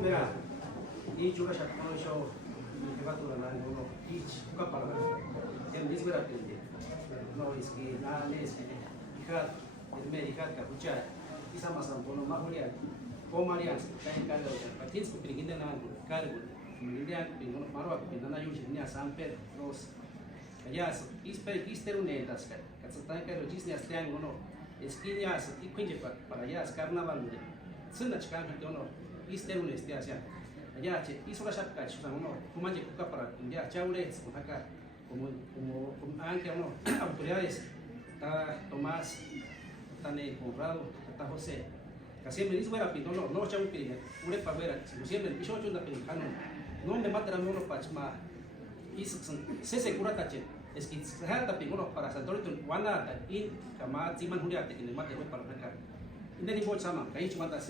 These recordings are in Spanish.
Mira, y chuka shak kono show que va todo la no y chuka para el mismo era que no es que nada es que hija el médico que pucha y sama san kono mahoria o maria está en cargo de patins que pinginda na cargo india pingono marwa pinana yuji ni samper los allá ister unetas que está en cargo gisnia stian uno esquinas y quindi para allá es carnaval Sunda chica que uno ister un este hacia allá che hizo la chapa que uno como ya cuca para ya chaures con acá como antes uno autoridades está Tomás está comprado está José casi me dice era pino no chau pino ure para ver si siempre piso chunda pino no me mata uno pachma hizo se cura tache es que se harta pino para santorito wanda in kama timan huria te que me mate para acá Ini buat sama, kayak cuma tas.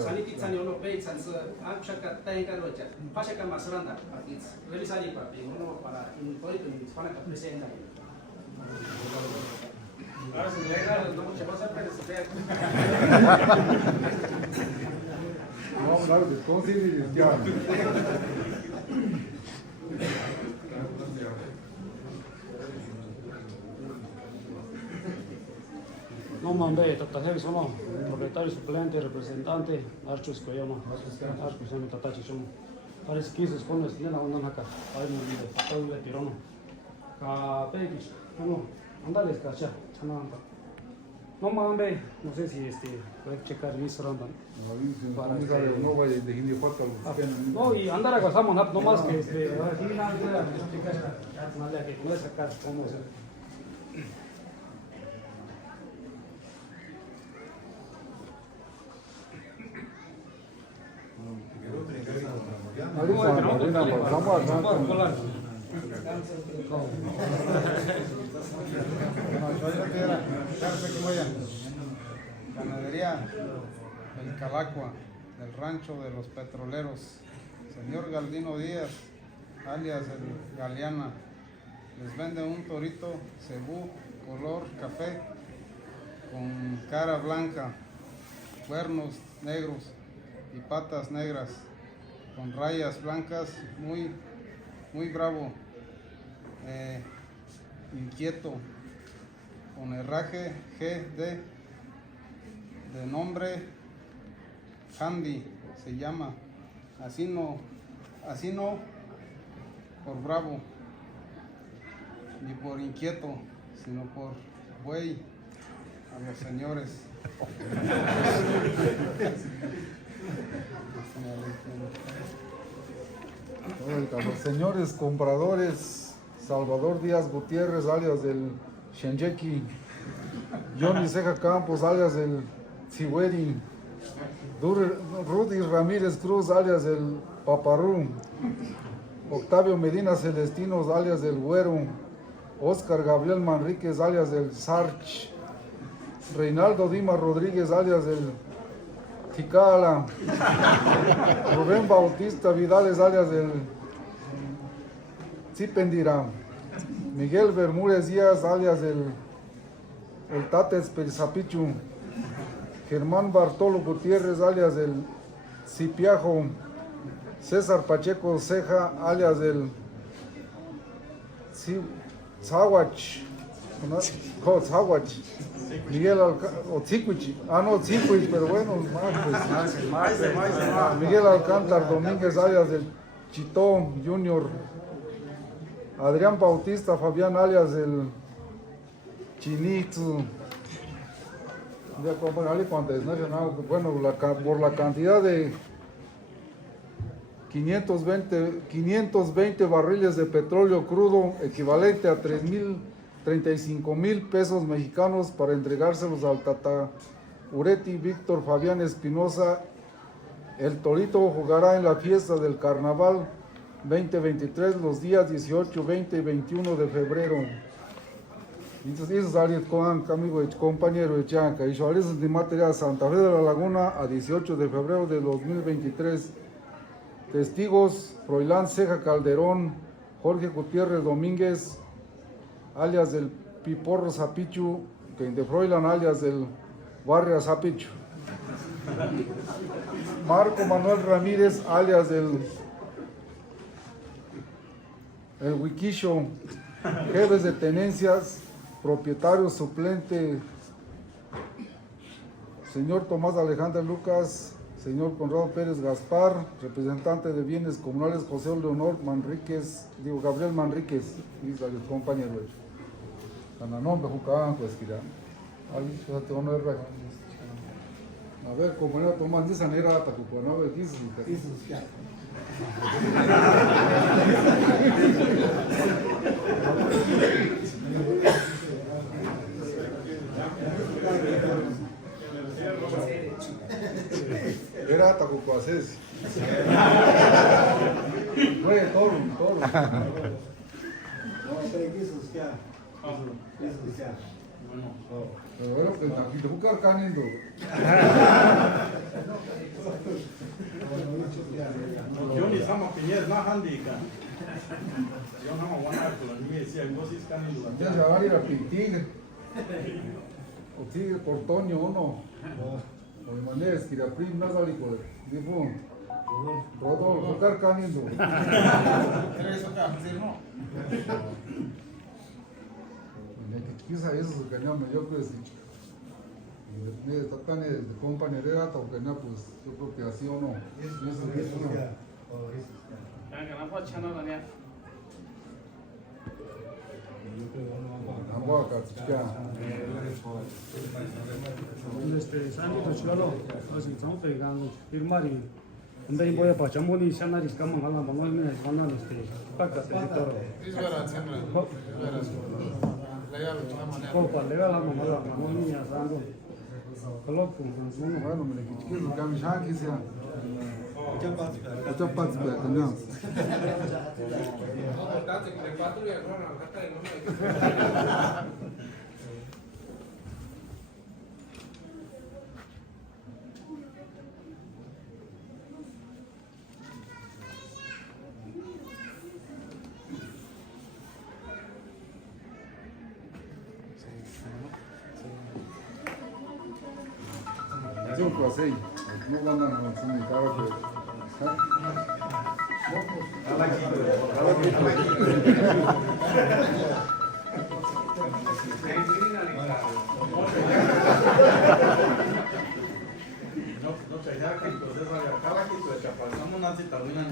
Sani kita ni ono pay sans, aku cakap tanya kan roja. Pasca kan masalah dah, artis. Lebih sani pak, ono para ini kau itu sepanjang kepresiden dah. Harus legal, no mucho más apenas se ve. No, claro, desconsigue ya. No mandé, Tatajevi Sono, propietario suplente, representante, Archus Coyama, Archus Yami Tatachi Sono. Parece que esos con la onda acá, ahí me olvidé, todo el tirono. Pegis, no, andales, cacha, chananda. No mandé, no sé si puede checar en Instagram. Para que no vaya de Hindi falta. No, y andar a casamos, no más que aquí nada, que no es sacar, cómo es. Ganadería El Calacua, del rancho de los petroleros, señor Galdino Díaz, alias el Galeana, les vende un torito cebú color café con cara blanca, cuernos negros y patas negras, con rayas blancas, muy bravo, inquieto, con herraje GD, de nombre Handy, se llama, así no por bravo, ni por inquieto, sino por buey a los señores. A los señores compradores, Salvador Díaz Gutiérrez, alias del Shenjeki, Johnny Ceja Campos, alias del Cihueri, Rudy Ramírez Cruz, alias del Paparú, Octavio Medina Celestinos, alias del Güero, Oscar Gabriel Manríquez, alias del Sarch, Reinaldo Dimas Rodríguez, alias del Ticala, Rubén Bautista Vidales, alias del Zipendira, Miguel Bermúdez Díaz, alias del Tates Perizapichu, Germán Bartolo Gutiérrez, alias del Cipiajo, César Pacheco Ceja, alias del Zawach, Miguel Cicuich, pero bueno, Miguel Alcántar Domínguez, alias del Chitó Junior, Adrián Bautista Fabián, alias del Chinitzu. Bueno, por la cantidad de 520 barriles de petróleo crudo, equivalente a 35,000 pesos mexicanos, para entregárselos al Tata Ureti Víctor Fabián Espinosa. El torito jugará en la fiesta del Carnaval 2023 los días 18, 20 y 21 de febrero. Entonces, eso es amigo y compañero de Chanca. Y eso de material Santa Fe de la Laguna a 18 de febrero de 2023. Testigos: Froilán Ceja Calderón, Jorge Gutiérrez Domínguez, alias del Piporro Zapichu, de Froilán, alias del Barrio Zapichu. Marco Manuel Ramírez, alias del Wikisho. Jefes de tenencias, propietario suplente, señor Tomás Alejandro Lucas, señor Conrado Pérez Gaspar, representante de bienes comunales José Leonor Manríquez, Gabriel Manríquez, y los compañeros. A ver, compañero Tomás, dice Nera Atacupa, ¿no? Era Tacucuaces. Fue todo. Pero bueno, que aquí te buscar caniendo. Yo ni sama piñez na handika. Yo no me voy a con mi decía entonces caniendo. Ya se va a ir a Pintig. O tigre portoño uno. O de manera esquiraprim, no sale por dijo. Rodolfo, buscar caniendo. Quizá eso se cañó medio que de compañera, aunque no, pues yo creo que así o no. 산지도 지가로 사실 정배가 일말이 근데 뭐야 봐 전문이 샤나리 가면 하나 먹으면 만나는 때 딱딱 되더라. Copa legal ama mala mamoniya sango. Coloco con su mano. Bueno, me le quité que camisha que sea. Muchas partes para tener. Es un placer. No van a comunicar No te dejes que el proceso haga cada que tu chapazón no nace también en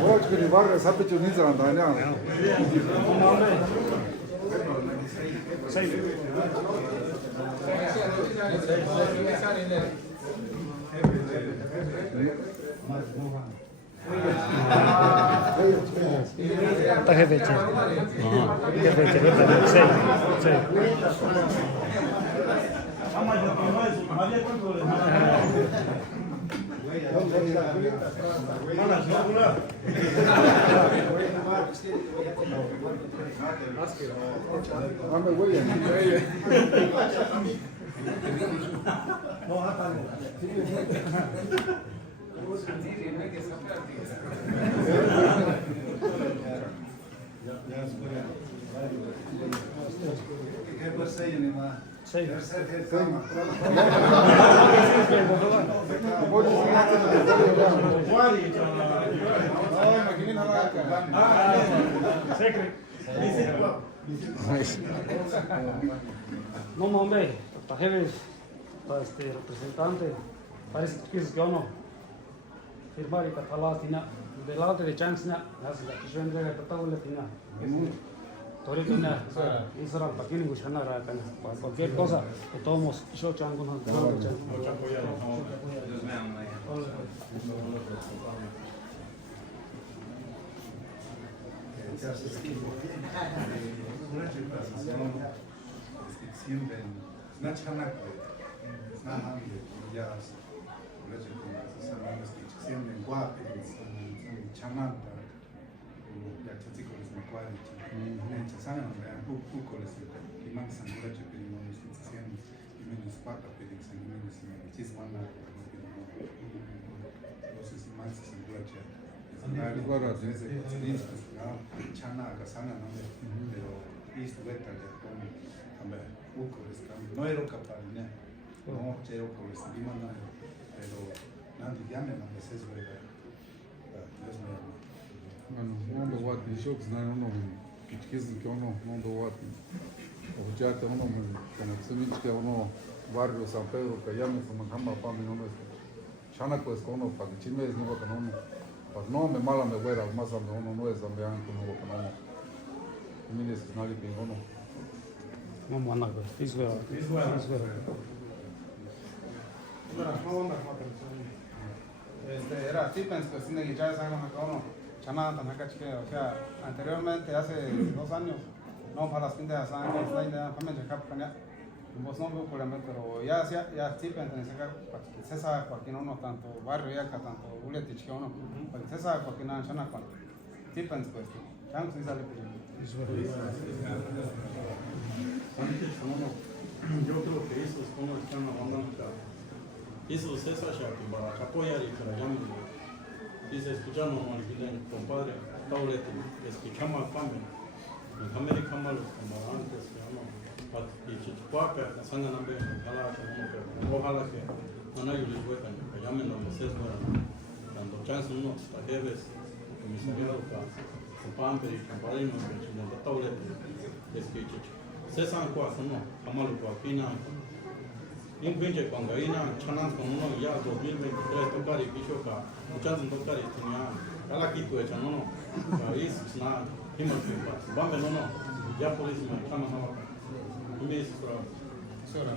Voy a escribir, sabe que unirse a la mañana. No, hombre, Tajeves, representante, parece que es que no. Firmar y Catalatina, delante de Chancina, hace la que yo entrega a Catalatina. Torina, Israel, Paquín, Bushanara, cualquier cosa, que todos yo chango nos ganamos. No era capaz, no quiero por el clima, pero nadie llame, no es eso, Dios mío. Bueno, no lo voy a decir, no, que uno, no lo voy a decir. O ya te uno, como se me dice que uno, barrio San Pedro, que llame, como jamba, para mí, no es chana, pues, con uno, para que chisme es nuevo con uno. Para no me mala, me fuera, más a uno no es donde han con uno, con uno. Y mire, es nadie que uno. No, manda, pues, Era Stevens, pues tiene que echar esa cosa, Chana, tan acá chique, o sea, anteriormente, hace 2 años, no para las pintas de sangre, la idea, para me checar, vos no veo por pero ya Stevens, en ese caso, se sabe cualquier uno, tanto barrio y acá, tanto Julieta chique uno, se sabe cualquier nada, Chana, Stevens, pues, ya no se sale por Yo creo que eso es como están hablando. Eso es eso, que para apoyar y para llamar. Dice, escuchamos al compadre. taulete, escuchamos cambio. En América malos como antes, que no, y chichuaca, la sangre no ve, ojalá que no hay un hueco, que llamen los meses, dando chance uno, tajeres, comisariado, compampe, campadino, que chingada taulete, escucha. Se san cuatro, no, amalo cuapina. In pinche cuando hay una chanas con uno ya 2023 tocar y pichoca, muchas tocar y tenía a la quito hecha no, país na himo timpa, vamos no, ya policía me llama no, y me dice para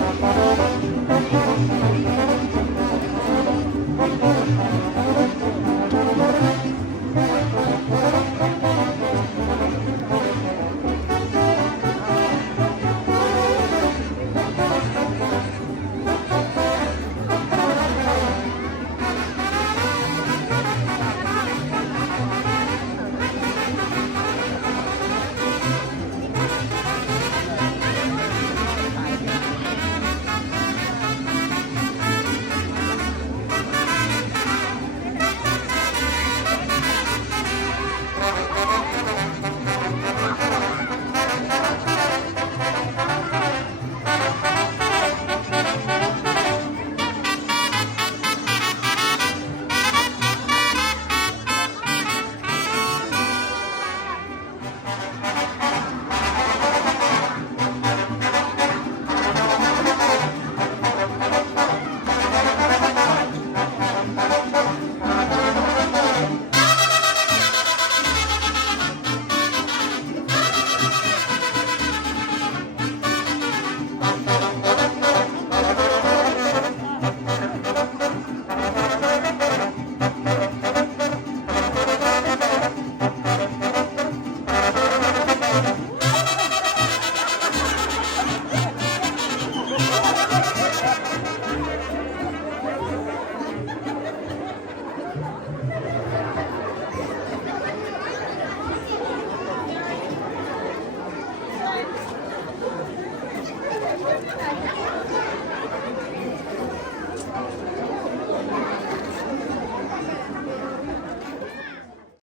Gracias.